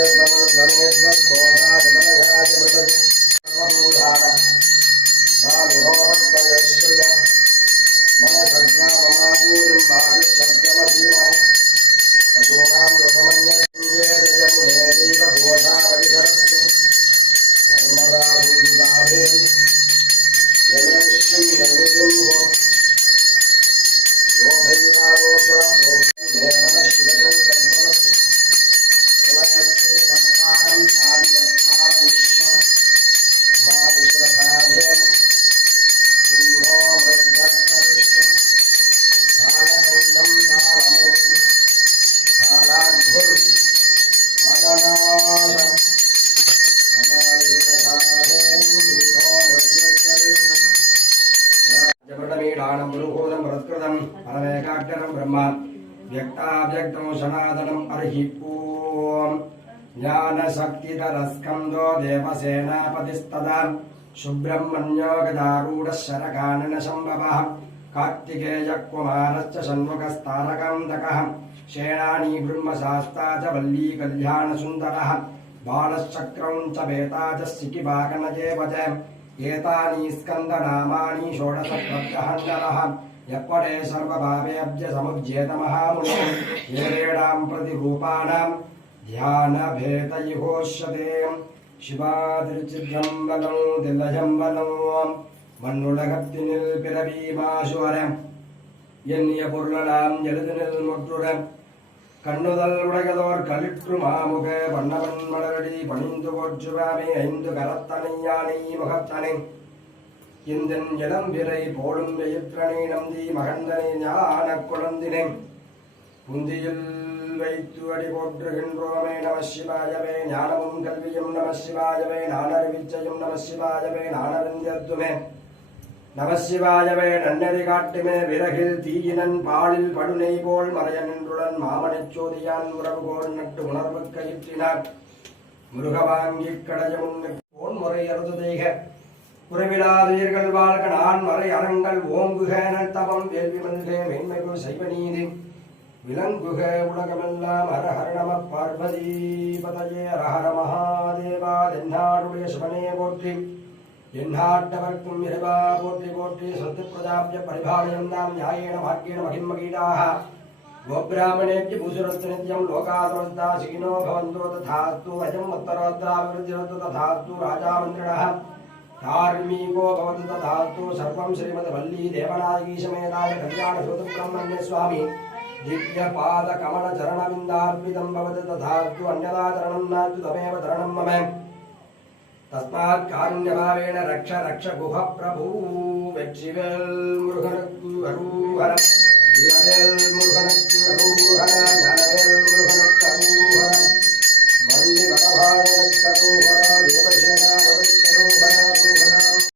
यद्वद् పురుహూతం పురస్కృతం పరమేకాగ్రం బ్రహ్మ. వ్యక్తావ్యక్తం సనాతనం అర్హి ఓం జ్ఞానశక్తిధరస్కందో దేవసేనాపతిస్తదా. సుబ్రహ్మణ్యో గదారూఢ శరకానన సంభవ. కార్తికేయ కుమారశ్చ షణ్ముఖస్తారకాంతకः. శేణానీ బ్రహ్మశాస్తా చ వల్లీ కళ్యాణసుందర బాలశ్చక్రం చ వేతా చ శిఖివాకనజేవ చ ఏతాని స్కందనామాని షోడశ ప్రత్యహంజరः ఎప్పడే సర్వభావేభ్య సముజ్యేత మహాముని ఏరేడాం ప్రతి రూపాణం ధ్యానభేతయుహోష్యతే శివాదిర్చిద్రంబలం దిల్లజంబలం மண்ணுலகத்தினில் பிறவிமாசுவரம் எண்ணிய பொருளலாம் எழுதினில் முற்றுரம் கண்ணுதல் உடையதோர் களிற்று மாமுக வண்ணவன் மலரடி பணிந்து போற்றுவாமே ஐந்து கரத்தனையானை முகத்தனை. இந்தன் இளம் விரை போடும் வெயிற்றனை நம்பி மகந்தனை ஞான குழந்தினை. புந்தியில் வைத்து அடி போற்றுகின்றோமே நம சிவாயவே ஞானமும் கல்வியும் நம சிவாயவே நானறிவிச்சையும் நம சிவாயவே நானறிஞ்சத்துமே நமசிவாயவே நன்னறி காட்டுமே விறகில் தீயினன் பாலில் படுனை போல் மறைய நின்றுடன் மாமனைச் சோதியான் உறவு கோல் நட்டு உணர்வு கயிற்றினார். முருகவாங்கி கடையமுன் போன் முறை அறுது தேக வாழ்க நான் மறை அறங்கள் ஓங்குக தவம் வேள்வி மல்கே மேன்மைகள் செய்வ நீதி விலங்குக உலகமெல்லாம் அரஹரணம பார்வதி பதயே அரஹர மகாதேவா தென்னாடுடைய சிவனே போற்றி. लिङ्गाट्टवर्गुं यरिवा कोटिकोटि सन्तिप्रदाभ्य परिभालयन्नां न्यायेण, भाग्येण महिमगीडाः गोब्राह्मणेभ्य भूसुरस्तु नित्यं लोकासमस्ता शीनो भवन्तो तथास्तु अयम् उत्तरोत्तराभिवृद्धिरस्तु तथास्तु राजा मन्त्रिणः कार्मीको भवतु तथास्तु सर्वं स्वामी दिव्यपादकमलचरणविन्दार्पितं भवतु तथास्तु अन्यदाचरणं नान्तु तमेव तरणं मम। తస్మాత్ కారుణ్యభావేణ రక్ష రక్ష గుహ ప్రభూ వెజ్జివెల్ మృగనక్కు అరూహర జిరవెల్ మృగనక్కు అరూహర నరవెల్ మృగనక్కు అరూహర